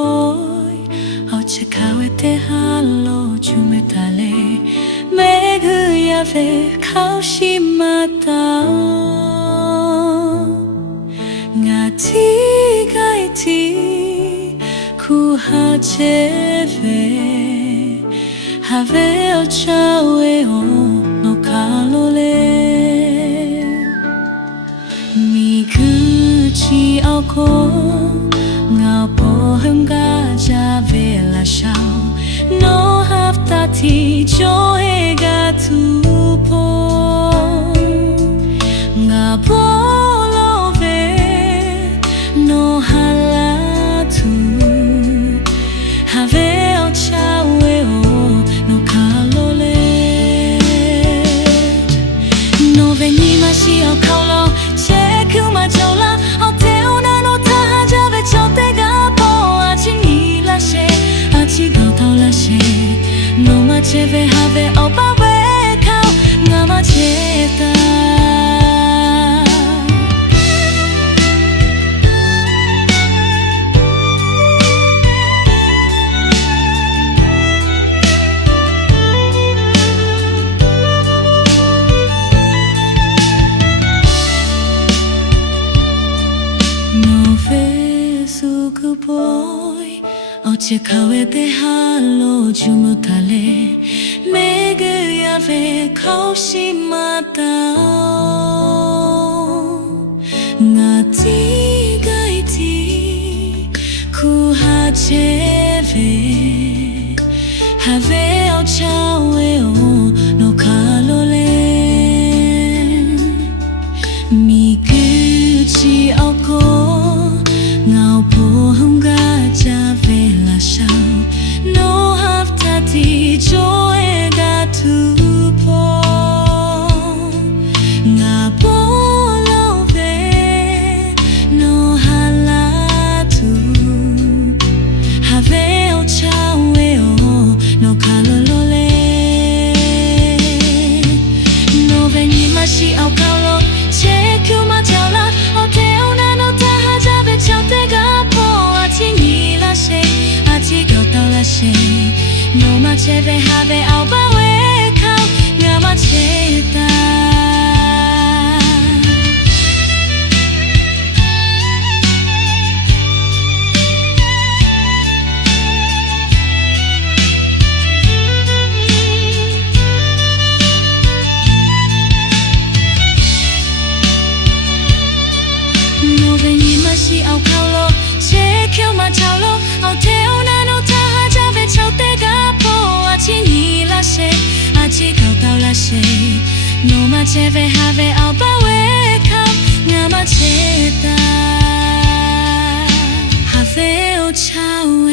poi Oce kawete halo jumetale Megu yave kaushimata Ngati gaiti kuhacheve Have ochawe o no kalole Miguchi ako Nga bohem ga jave la shao No haftati joe ga tupo Nga bolove no halatu Have ochawe o no kalole No venimashi o kolo Chekuma jola O teuna no tahajave chotega po Achi ni lashe Achi gautao lashe No macheve have opa wekao Nga macheta boy Oche kawete halo jumutale Megu yave kaushimata Ngati gaiti kuhacheve Have ochawe o no kalole Miguchi ako Ngao pohum ga jave la shao No haftati joe ga tupo Nga bolove no halatu Have ochawe o no kalolole No venimashi au kaulo Chekuma jaula O teuna no tahajave chotega po Achi ni lashe Achi gautao lashe No macheve have alba wekao Nga macheta Venimashi au kaulo Chekuma jaulo O teuna no tahajave chotega po Achi ni lashe Achi gautao lashe No macheve have alba wekao Nga macheta Have ochawe